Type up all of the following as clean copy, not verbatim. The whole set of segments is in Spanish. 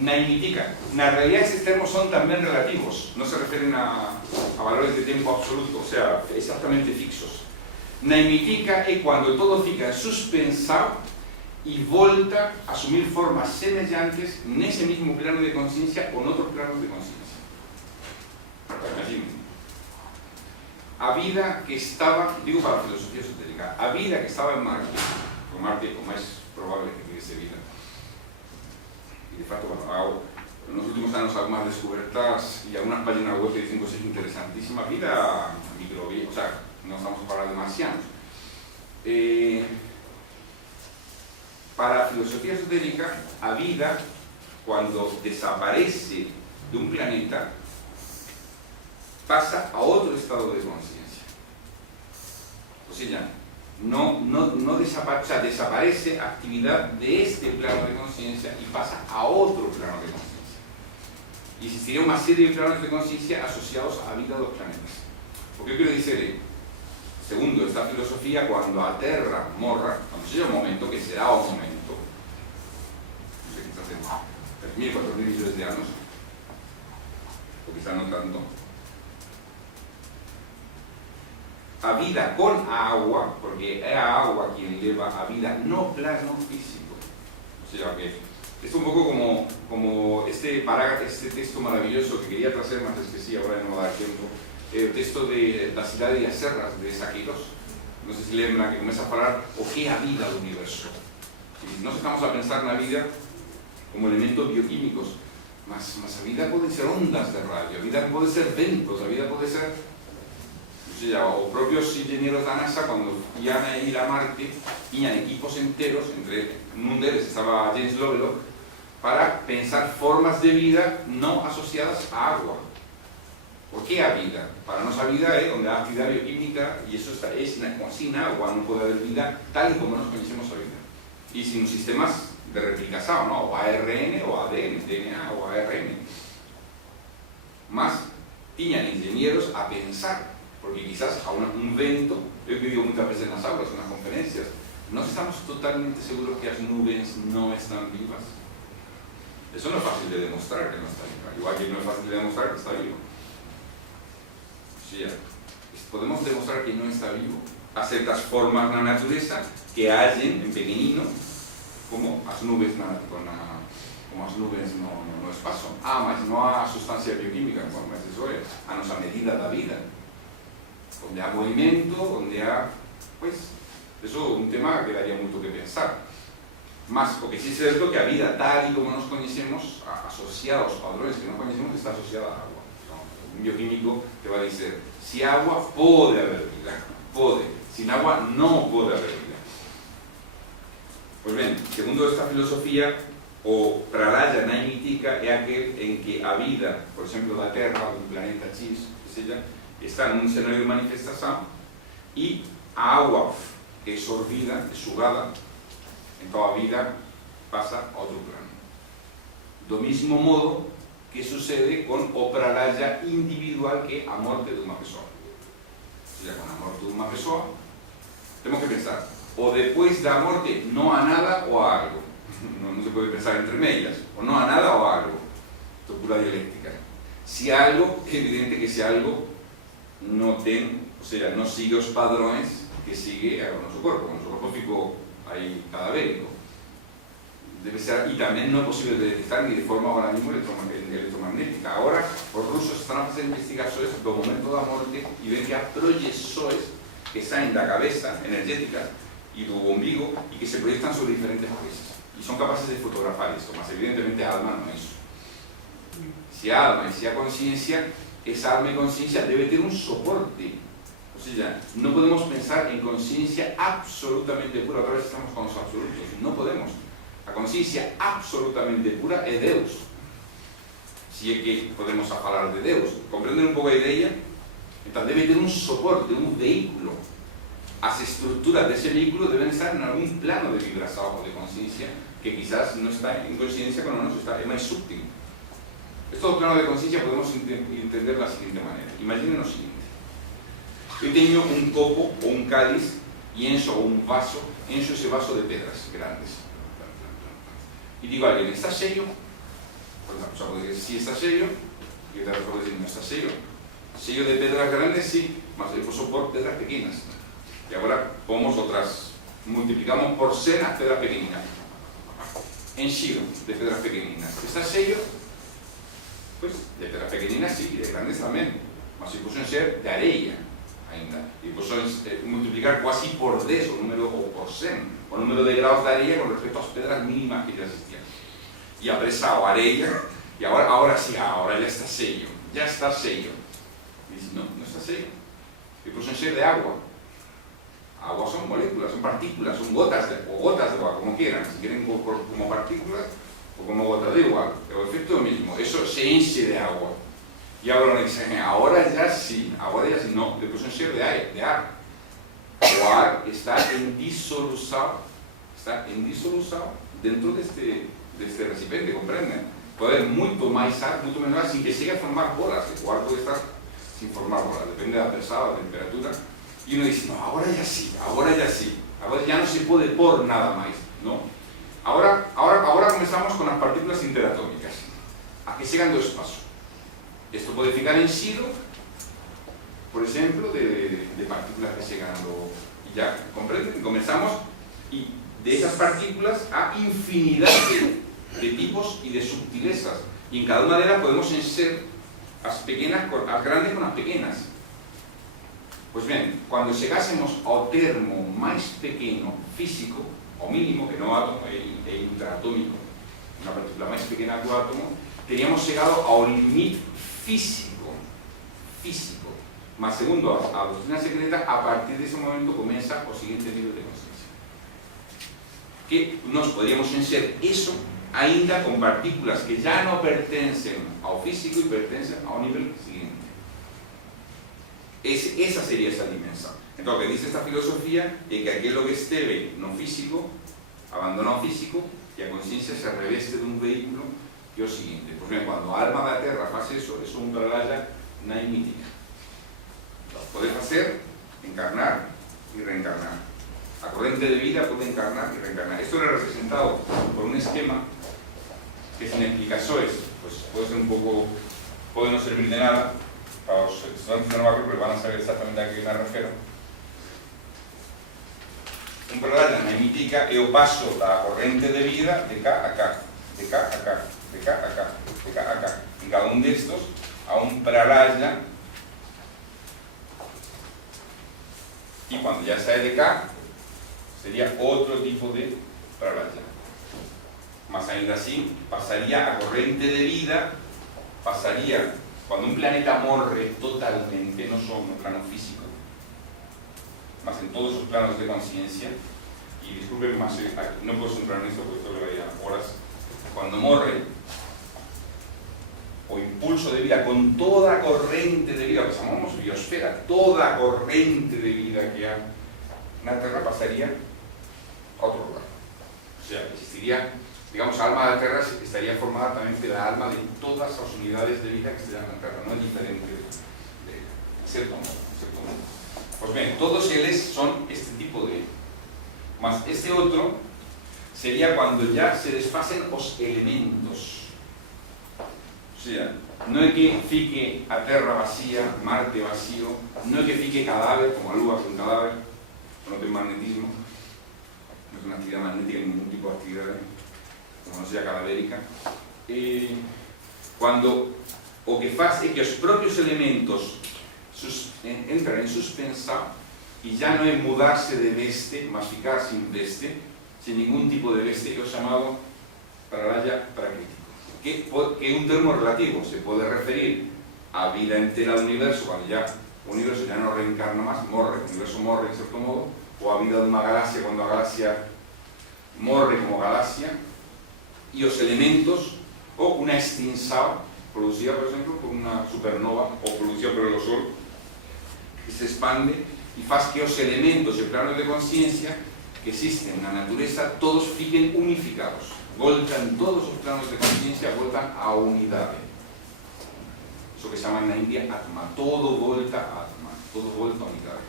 Naimitica. Na realidad estos termos son también relativos, no se refieren a valores de tiempo absoluto, o sea, exactamente fixos. Naimitica é quando todo fica suspensado e volta a asumir formas semellantes nese mismo plano de consciencia ou noutros planos de consciencia. Imaginen. A vida que estaba, digo para a filosofía esotérica, a vida que estaba en Marte, con Marte o máis probable que tivese vida. Y de facto, bueno, en los últimos años algunas descubiertas y algunas páginas web que dicen cosas interesantísimas, vida microbiana, o sea, no estamos para hablar de marcianos. Para la filosofía esotérica, a vida, cuando desaparece de un planeta, pasa a otro estado de conciencia. O sea, desaparece actividad de este plano de conciencia y pasa a otro plano de conciencia. Y existiría una serie de planos de conciencia asociados a vida de los planetas. Porque yo quiero decir, segundo esta filosofía, cuando a Terra morra, cuando llegue un momento, que será un momento, no sé, quizás en 3.000, 4.000 millones de años, o quizás no tanto, a vida con agua, porque es a agua quien lleva a vida, no plano físico. O sea que es un poco como este texto maravilloso que quería traer, más es que sí, ahora no va a dar tiempo, el texto de La ciudad de las serras de Saquiros. No sé si lembra que comienza a hablar o qué a vida del universo. Si nos estamos a pensar en la vida como elementos bioquímicos, mas a vida puede ser ondas de radio, a vida puede ser ventos, a vida puede ser... O sea, os propios ingenieros da NASA, cuando iban a ir a Marte, tenían equipos enteros, entre un deles estaba James Lovelock, para pensar formas de vida no asociadas a agua. ¿Por qué a vida? Para nuestra vida es donde hay actividad bioquímica y eso es sin agua, no puede haber vida tal y como nos conocemos a vida. Y sin sistemas de replicación, ¿no? O ARN o ADN, DNA o ARN. Más, tenían ingenieros a pensar. Porque quizás a un vento, yo que digo muchas veces en las aulas, en las conferencias, no estamos totalmente seguros que las nubes no están vivas. Eso no es fácil de demostrar que no está viva, igual que no es fácil de demostrar que está vivo. O sea, podemos demostrar que no está vivo a ciertas formas en la naturaleza que hallen en pequeñino, como las nubes como as nubes no espacio. Mas no há sustancia bioquímica, mas eso é a nosa medida da vida. Donde hay movimiento, donde hay, pues, eso es un tema que daría mucho que pensar. Más, porque sí es cierto que a vida tal y como nos conocemos, asociada a los padrones que no conocemos, está asociada a agua. ¿No? Un bioquímico te va a decir, si agua puede haber vida, puede, sin agua no puede haber vida. Pues bien, segundo esta filosofía, o pralaya naimitica é aquel en que a vida, por exemplo, da Terra, do planeta X, que seja, está en un escenario de manifestación y a agua que es sorbida, es sugada, en toda vida pasa a otro plano. Do mismo modo que sucede con o pralaya individual que a muerte de una persona. O sea, con a muerte de una persona, tenemos que pensar, o después de la muerte no a nada o a algo. No se puede pensar entre medias, o no a nada o a algo. Esto es pura dialéctica. Si algo, es evidente que si algo no sigue los padrones que sigue a nuestro cuerpo ficou ahí cadavérico. Debe ser, y también no es posible de detectar ni de forma ahora mismo electromagnética. Ahora los rusos están haciendo investigaciones del momento de la muerte y ven que hay proyectores que salen de la cabeza energética y del ombligo y que se proyectan sobre diferentes cabezas. Y son capaces de fotografar esto, más evidentemente alma no es eso. Si alma y si hay conciencia, esa alma y conciencia debe tener un soporte. O sea, no podemos pensar en conciencia absolutamente pura. Otra vez estamos con los absolutos. No podemos. La conciencia absolutamente pura es Deus. Si es que podemos hablar de Deus. ¿Comprenden un poco la idea? Entonces debe tener un soporte, un vehículo. Las estructuras de ese vehículo deben estar en algún plano de vibración o de conciencia que quizás no está en conciencia cuando no está, es más sutil. Estos planos de conciencia podemos entender de la siguiente manera. Imaginen lo siguiente. Yo tengo un copo o un cáliz y encho un vaso, encho ese vaso de piedras grandes. Y digo a alguien, ¿está serio? Pues la cosa podría decir sí está sello, y otra cosa podría decir no está sello. Sello de pedras grandes sí, más el puso por pedras pequeñas. Y ahora ponemos otras, multiplicamos por C las pedras pequeñas. En xiro de pedras pequeñas. ¿Está sello? Pues de pedras pequeñas sí, y de grandes también. Mas se puso en ser de areia ainda. Y puso en multiplicar quasi por 10 o número, o por 100, o número de grados de areia con respecto a las pedras mínimas que ya existían. Y apresado areia, y ahora sí, ahora ya está sello. Ya está sello. Y dice, no, no está sello. Y puso en ser de agua. Agua son moléculas, son partículas, son gotas de agua, como quieran. Si quieren como partículas o como gotas de agua. El efecto es lo mismo. Eso se enche de agua. Y ahora nos dicen, ahora ya sí, no, le puso en ser de aire, de ar. O ar está indisolução dentro de este recipiente, comprenden? Puede haber mucho más ar, mucho menos ar, sin que llegue a formar bolas. O ar puede estar sin formar bolas, depende de la presión, la temperatura. Y uno dice, no, ahora ya sí, ahora ya no se puede por nada más, ¿no? Ahora comenzamos con las partículas interatómicas. Aquí llegan dos pasos. Esto puede ficar en xiro, por ejemplo, de partículas que llegan y ya, ¿comprenden? Comenzamos y de esas partículas a infinidad de tipos y de sutilezas. Y en cada una de ellas podemos encher las grandes con las pequeñas. Pues bien, cuando llegásemos ao termo máis pequeno físico, o mínimo, que no átomo, é interatómico, una partícula máis pequena que o átomo, teríamos llegado ao limite físico. Mas segundo a doctrina secreta, a partir de ese momento comienza o siguiente nivel de conciencia. Que nos podríamos encher eso ainda con partículas que ya no pertencen ao físico y pertencen ao nivel siguiente. Esa sería esa dimensión. Entonces, lo que dice esta filosofía es que aquello que esteve no físico, abandona o físico, y a conciencia se reveste de un vehículo que es o siguiente. Pues bien, cuando a alma da Terra faz eso, es un tralalla na mítica. Puede hacer, encarnar y reencarnar. La corriente de vida puede encarnar y reencarnar. Esto era representado por un esquema que sin explicaciones, pues puede ser un poco, puede no servir de nada para los estudiantes de Nueva York, pero van a saber exactamente a qué me refiero. Un tralalla na mítica é o paso da corrente de vida de cá a cá, de cá a cá, de cá a cá, de cá a cá. En cada un destos a un pralaya, y cuando ya sale de cá sería otro tipo de pralaya. Mas ainda así pasaría a corrente de vida, pasaría cuando un planeta morre totalmente, no solo en el plano físico, más en todos sus planos de conciencia, y disculpen más, no puedo centrar en esto porque esto le vaya horas, cuando morre, o impulso de vida, con toda corriente de vida, que llamamos biosfera, toda corriente de vida que hay en la Tierra pasaría a otro lugar. O sea, existiría, digamos, el alma de la Tierra estaría formada también de la alma de todas las unidades de vida que se llaman Tierra, no es diferente de cierto modo. Pues bien, todos ellos son este tipo de... Más este otro sería cuando ya se desfacen los elementos. O sea, no es que fique a Terra vacía, Marte vacío, no es que fique cadáver, como a Lua, que un cadáver, no tiene magnetismo, no es una actividad magnética, ningún tipo de actividad, como no sea cadavérica. Cuando o que faz é que os propios elementos entran en suspensa y ya no es mudarse de veste, mas ficar sin veste, sin ningún tipo de veste, que es llamado pralaya prakrítico. Que es un termo relativo, se puede referir a vida entera del universo, cuando ya el universo ya no reencarna más, morre, el universo morre en cierto modo, o a vida de una galaxia, cuando la galaxia morre como galaxia, y los elementos, o una extinción producida, por ejemplo, por una supernova, o producida por el Sol, que se expande y hace que los elementos y planos de conciencia que existen en la naturaleza todos fiquen unificados. Voltan todos os planos de conciencia, voltan a unidade. Eso que se llama en la India Atma. Todo volta a Atma, todo volta a unidade,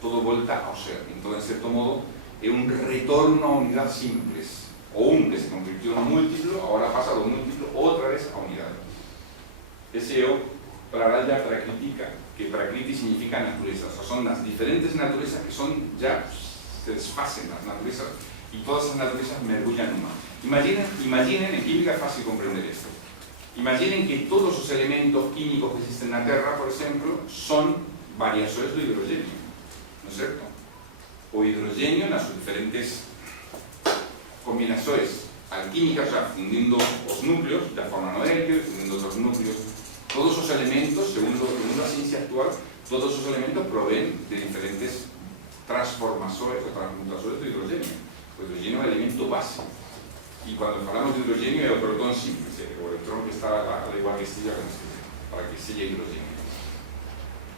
todo volta ao ser. Entón, en certo modo, é un retorno a unidade simples. o un que se convirtió en un múltiplo, ahora pasa de un múltiplo otra vez a unidad. Ese o Pralaya Prakritika, que Prakriti significa naturaleza, o sea, son las diferentes naturalezas que son ya, se desfacen las naturalezas, y todas esas naturalezas mergullan en una. Imaginen, en química es fácil comprender esto. Imaginen que todos los elementos químicos que existen en la Tierra, por ejemplo, son variaciones de hidrogenio, ¿no es cierto? O hidrogenio en las diferentes combinaciones alquímicas, o sea, fundiendo los núcleos, ya forman helio, fundiendo otros núcleos. Todos esos elementos, según la ciencia actual, todos esos elementos proveen de diferentes transformaciones o transmutaciones de hidrogenio. El hidrogenio es el elemento base. Y cuando hablamos de hidrogenio es el protón simple, o el electrón que está al igual que sella, para que selle hidrogenio.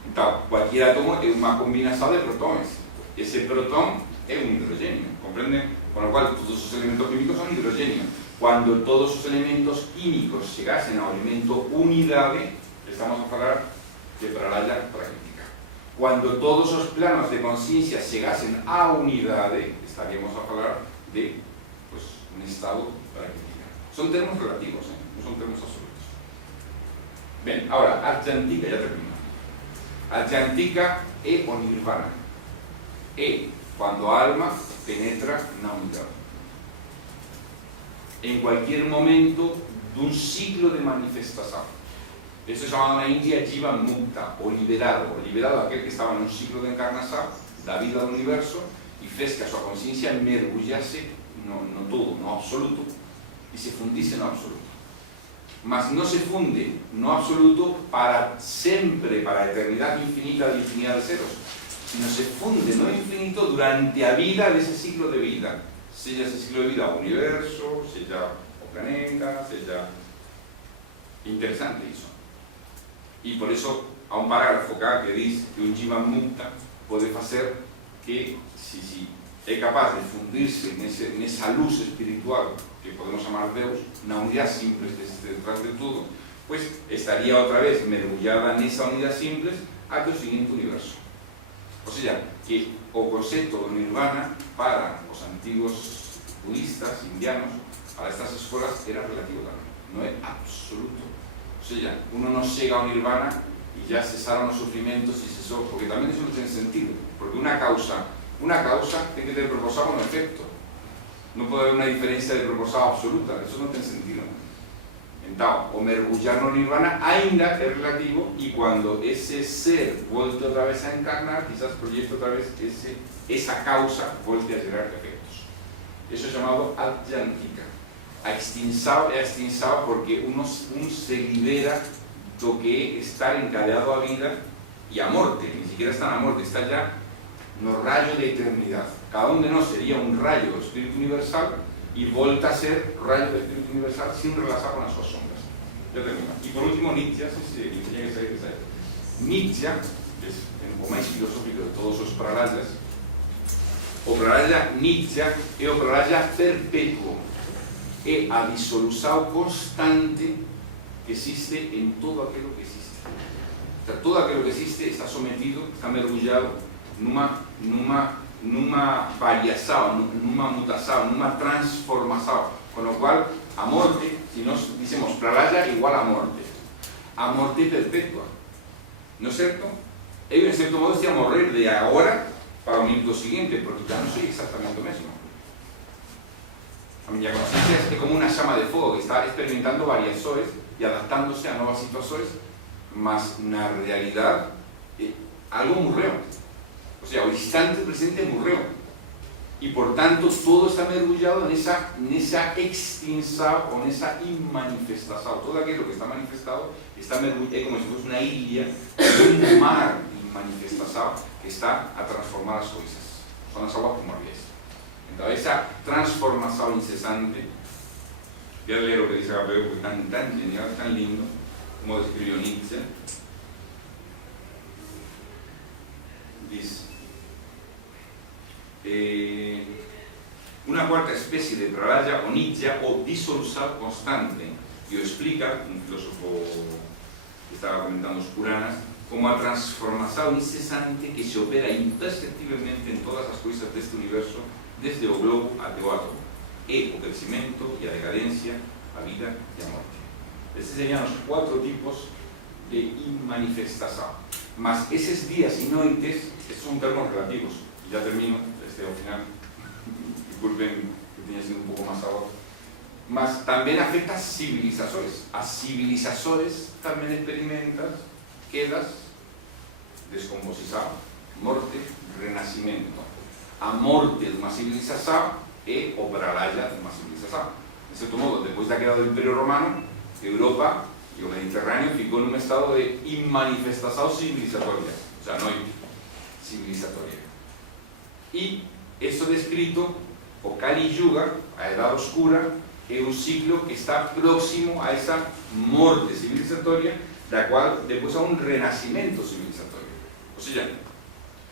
Entonces, cualquier átomo es una combinación de protones. Ese protón es un hidrogenio, ¿comprenden? Con lo cual, todos esos elementos químicos son hidrogenio. Cuando todos esos elementos químicos llegasen a un elemento unidade, estamos a hablar de Pralaya Prakritika. Cuando todos esos planos de conciencia llegasen a unidade, estaríamos a hablar de un estado Prakritika. Son términos relativos, no son términos absolutos. Bien, ahora, Adyantika, ya termino. Adyantika es o nirvana. Cuando alma penetra na unidad. En cualquier momento de un ciclo de manifestación. Eso se llama en la India Jiva Mukta, o liberado aquel que estaba en un ciclo de encarnación, da vida al universo, y fez que a su conciencia mergullase no todo, no absoluto, y se fundise no absoluto. Mas no se funde no absoluto para siempre, para a eternidad infinita de infinidad de ceros, sino se funde no infinito durante a vida dese ciclo de vida. Sella ese ciclo de vida o universo, sella o planeta, sella... Interesante iso. E por eso há un parágrafo acá que diz que un Jiva Mukta pode facer que, si é capaz de fundirse nesa luz espiritual que podemos chamar Deus, na unidade simple detrás de todo, pues estaría outra vez mergullada nesa unidade simple ata o seguinte universo. O sea, que o concepto do nirvana para os antiguos budistas, indianos, para estas escolas era relativo tamén, non é absoluto. O sea, uno no llega ao nirvana e ya cesaron os sufrimentos e cesou, porque tamén eso non ten sentido, porque una causa ten que ter proposado un efecto. Non pode haber unha diferencia de proposado absoluta, eso non ten sentido. Entón, o mergullar no nirvana ainda é relativo, e cuando ese ser volte outra vez a encarnar, quizás proyecte outra vez esa causa volte a gerar efectos. Eso é chamado Adyantika. A extinção é extinção porque un se libera do que é estar encadeado a vida e a morte, ni siquiera está na morte, está ya no rayo de eternidad. Cada un de nós sería un rayo do Espíritu Universal y volta a ser rayo del Espíritu Universal sin relajar con las sus sombras. Ya termino. Y por último, Nitya, Nitya, que es o máis filosófico de todos os Pralayas, o Pralaya Nitya é o Pralaya perpetuo, é a disolución constante que existe en todo aquilo que existe. O sea, todo aquilo que existe está sometido, está mergullado numa variación, numa mutación, numa transformación, con lo cual a morte, si nos dicemos Pralaya igual a morte perpetua, ¿no es cierto? Eu, en cierto modo, decía morrer de agora para o minuto siguiente, porque ya non soy exactamente o mesmo. A miña conciencia é como unha chama de fogo que está experimentando variações e adaptándose a novas situações, mas na realidade algo morreu. O sea, o instante presente morreu. E, por tanto, todo está mergullado nesa extinção ou nesa inmanifestação. Todo aquilo que está manifestado está mergullado, é como se fosse unha ilha, un mar de manifestación que está a transformar as coisas. Son as aguas primordiais. Então, esa transformación incesante, voy a leer lo que dice Agapeo, porque es tan genial, tan lindo, como describió Nietzsche. Dice, una cuarta especie de Pralaya o Nitya o disolución constante, y lo explica un filósofo que estaba comentando los Puranas, como a transformación incesante que se opera imperceptiblemente en todas as coisas deste universo, desde o globo até o átomo. o crecimiento y a decadencia, a vida y a morte. Estos serían los 4 tipos de manifestación. Mas esos días y noites, estos son términos relativos. Y ya termino, ao final, disculpen que tenía sido un pouco máis agora. Mas tamén afecta as civilizações. As civilizações tamén experimentan quedas, descomposición, morte, renacimento. A morte de unha civilización é o bralalla de unha civilización. De certo modo, depois da queda do Imperio Romano, Europa e o Mediterráneo ficou nun estado de inmanifestación civilizatoria, o sea, noite civilizatoria. E isto descrito, o Kali Yuga, a Edad Oscura, é un ciclo que está próximo a esa morte civilizatoria, da cual depois há un renacimento civilizatorio. O sea,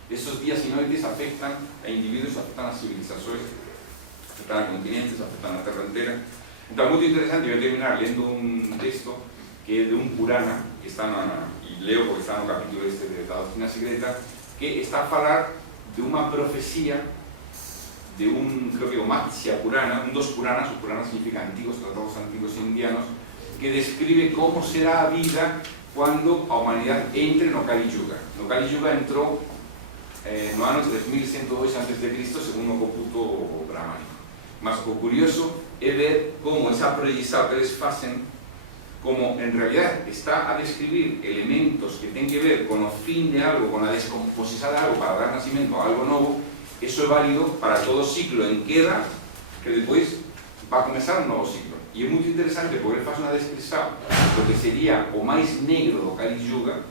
estos días y noites afectan a individuos, afectan a civilizaciones, afectan a continentes, afectan a terra entera. Então, muito interesante, eu vou terminar lendo un texto que é de un Purana, que está e leo porque está no capítulo este de la Doctrina Secreta, que está a falar de unha profecía de un, creo que o Matsya Purana, un dos Puranas, os Puranas significan antiguos, tratados antiguos indianos, que describe como será a vida cuando a humanidade entre no Kali Yuga. No Kali Yuga entrou no ano 3102 a.C., segundo o computo brahmánico. Mas o curioso é ver como esa proyección que eles facen, como en realidad está a describir elementos que ten que ver con o fin de algo, con a descomposición de algo para dar nacimiento a algo novo. Eso é válido para todo ciclo en queda que depois va a comenzar un novo ciclo. E é muito interesante porque ele faz unha descripción do que sería o máis negro do Kali Yuga,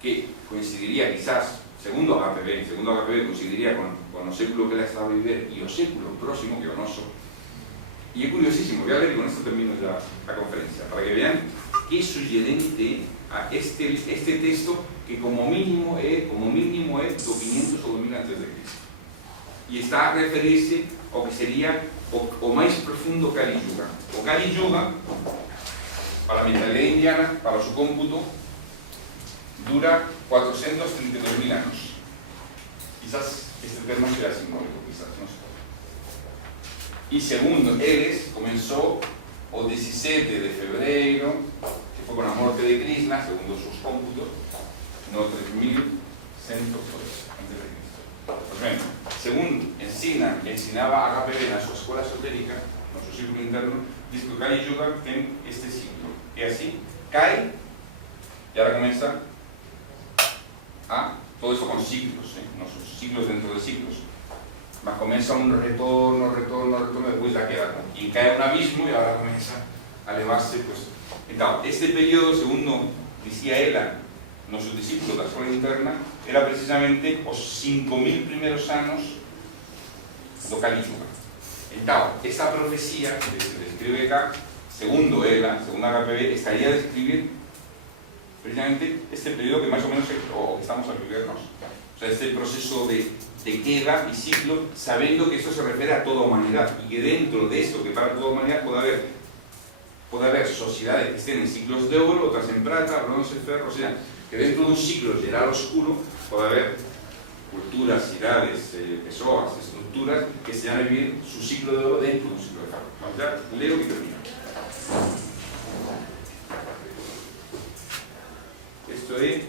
que coincidiría quizás, segundo HPV coincidiría con o século que ele está a viver e o século próximo, que é o noso. E é curiosísimo, voy a leer, con esto termino ya a conferencia, para que vean que sugerente a este texto, que como mínimo é do 500 ou 2000 antes de Cristo. E está a referirse ao que sería o máis profundo Kali Yuga. O Kali Yuga, para a mentalidade indiana, para o seu cómputo, dura 432.000 anos. Quizás este termo será simbólico, quizás, non sei. E segundo eles, comenzou o 17 de febreiro, que foi con a morte de Krishna, segundo os seus cómputos, no 3102 a.C. Pues bien, según ensinaba HPV na súa escola esotérica, no seu círculo interno, diz que o Kali Yuga ten este ciclo. É así, cae e agora comeza a todo isto con ciclos, nos ciclos dentro de ciclos. Mas comeza un retorno depois da queda, e cae un abismo e agora comeza a elevarse, pues. Então, este período, segundo dicía ela, nosos discípulos da escola interna, era precisamente os 5.000 primeiros anos do Kali Yuga. Então, esta profecía que se describe acá, segundo ela, segundo HPV, estaría a describir precisamente este período que máis ou menos é o que estamos a viver nós. O sea, este proceso de queda e ciclo, sabendo que isto se refere a toda a humanidade e que dentro de isto que para toda a humanidade pode haber sociedades que estén en ciclos de ouro, outras en prata, bronce, ferro, o sea, que dentro dun ciclo geral oscuro pode haber culturas, cidades, persoas, estructuras que se van a vivir su ciclo de oro dentro dun ciclo de ferro. Vamos a leo e termino. Isto é,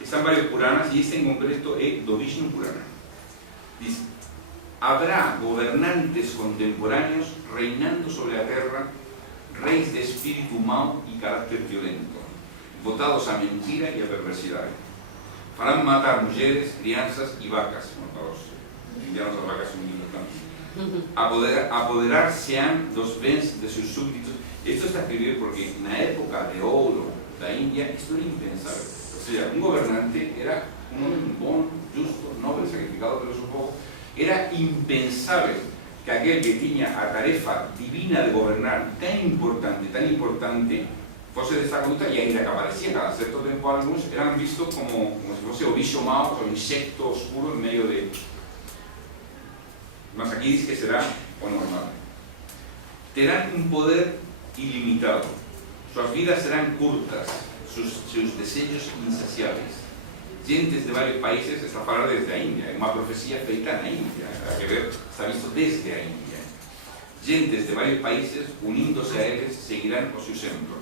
están varios Puranas e este en concreto é do Vishnu Purana. Dice: habrá gobernantes contemporáneos reinando sobre a terra, reis de espírito mau e carácter violento, votados a mentira e a perversidade. Farán matar mulheres, crianças e vacas. Bueno, para os indianos as vacas son muy importantes. Apoderar-se-án dos bens de seus súbditos. Isto está escrito porque na época de ouro da India isto era impensável. O sea, un gobernante era un hombre bon, justo, noble, sacrificado pelo seu povo. Era impensável que aquel que tiña a tarefa divina de gobernar tan importante, fose desta conduta, e ainda que aparecía cada certo tempo algúns, eran vistos como se fose o bicho mau, o insecto oscuro en medio de... Mas aquí dice que será o normal. Terán un poder ilimitado, suas vidas serán curtas, seus desejos insaciables, gentes de varios países, está a falar desde a India, é unha profecía feita na India, a que ver, está visto desde a India. Gentes de varios países, uníndose a eles, seguirán o seu exemplo.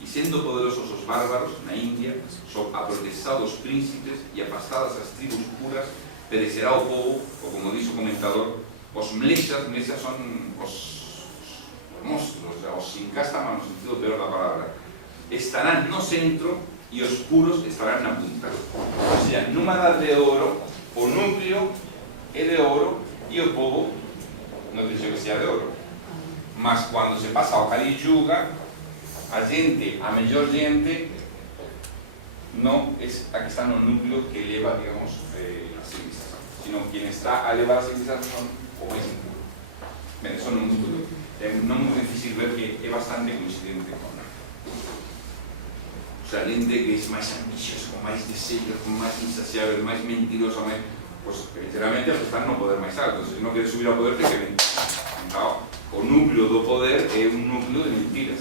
E sendo poderosos os bárbaros na India, son aprotesados príncipes e afastadas as tribus puras, perecerá o povo, ou como dice o comentador, os mlexas son os monstruos, os sincástamas no sentido peor da palabra, estarán no centro e os puros estarán na punta. O sea, nunha edad de ouro, o núcleo é de ouro e o povo non dice que sea de ouro. Mas cando se pasa ao Kali Yuga, a gente, a mellor gente, non é a que está no núcleo que eleva, digamos, a civilización, sino quien está a elevar a civilización o máis impuro. Ben, eso non é moi difícil ver que é bastante coincidente con o sea, lente que é máis ambicioso, con máis deseo, con máis insaciable, máis mentiroso, máis... Pues, literalmente, están no poder máis alto. Se non quere subir ao poder, que mentir. Entao, o núcleo do poder é un núcleo de mentiras.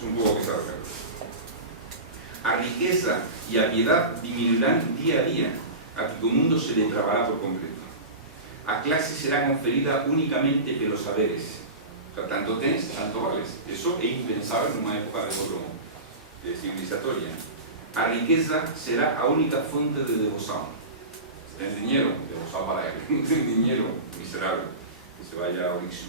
É un pouco que se refere. A riqueza e a piedad diminuirán día a día, a que o mundo se depravará por completo. A clase será conferida únicamente pelos saberes. O sea, tanto tens, tanto vales. Eso é impensable nunha época de oro civilizatoria. A riqueza será a única fonte de devoción. Si tienes dinero, devoción para él. No tienes dinero, miserable, que se vaya ao lixo.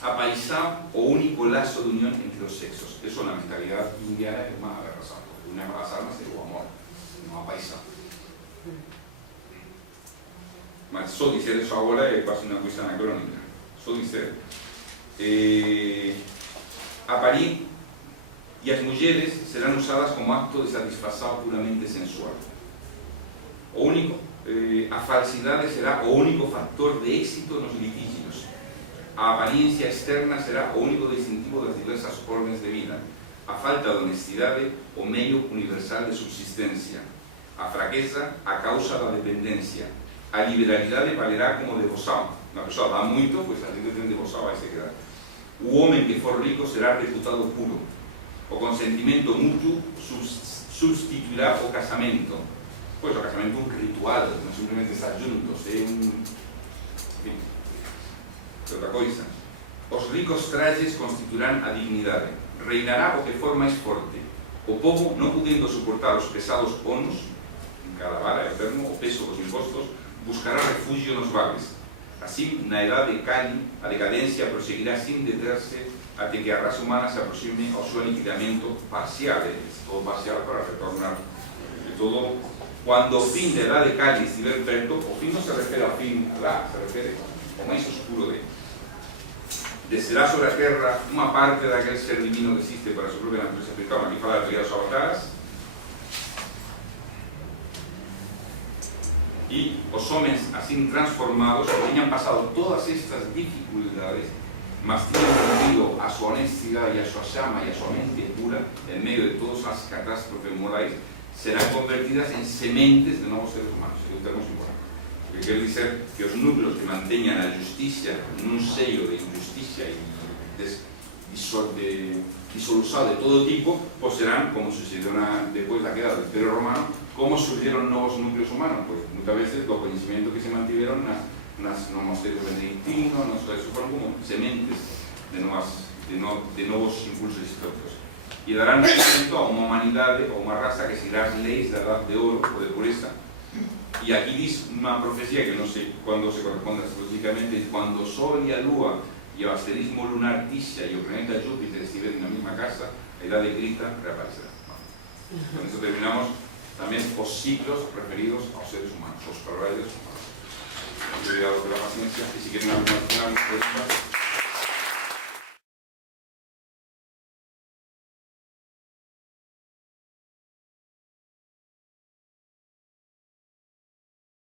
A paisá, o único lazo de unión entre os sexos. Eso na mentalidade indiana é unha aberración. Unha das armas é o amor, non a paisá. Mas só dizer eso agora é quase unha coisa anacrónica. Só dicer. A parir e as mulleres serán usadas como acto de satisfação puramente sensual. O único, a falsidade será o único factor de éxito nos litígios. A apariencia externa será o único distintivo das diversas ordens de vida. A falta de honestidade, o meio universal de subsistencia. A fraqueza, a causa da dependencia. A liberalidade valerá como devoção. Unha persoa dá moito, pois a gente ten devoção, vai se quedar. O homem que for rico será reputado puro. O consentimento mutuo substituirá o casamento. Pois o casamento é un ritual, non simplemente estar juntos, é un... En fin, é outra coisa. Os ricos trajes constituirán a dignidade. Reinará o que for máis forte. O povo, non podendo suportar os pesados onos, en cada vara eterno, o peso dos impostos, buscará refugio nos vales. Así, na edade de Kali, a decadencia proseguirá sin deterse até que a raza humana se aproxime ao seu aniquilamento parcial, todo parcial para retornar de todo. Cuando o fin da edade de Kali estiver perto, o fin non se refere ao fin lá, se refere ao máis oscuro de. Descerá sobre a terra unha parte daquele ser divino que existe para a súa propia natureza espiritual. Aquí fala de dos avatares. E os homens así transformados teñan pasado todas estas dificultades, mas tiñan perdido a súa honestidade e a súa chama e a súa mente pura en medio de todas as catástrofes morais, serán convertidas en sementes de novos seres humanos. É un termo importante. O que quer dizer que os núcleos que manteñan a justicia nun sello de injusticia e de disolución de todo tipo, pues serán, como sucedió después de la queda del Imperio Romano, como surgieron novos núcleos humanos, pues muchas veces los conocimientos que se mantuvieron en los monasterios benedictinos, eso fueron como sementes de nuevos impulsos históricos. Y darán nacimiento a una humanidad o una raza que seguirá las leyes de la edad de oro o de pureza. Y aquí dice una profecía que no sé cuándo se corresponde astrológicamente, cuando Sol y la Lua y el asterismo lunar Tisha y el planeta Júpiter estiven en la misma casa, la edad de Krita reaparecerá. Con eso terminamos también los ciclos referidos a los seres humanos, los paralelos humanos. Yo he dado la paciencia y si quieren alguna pregunta.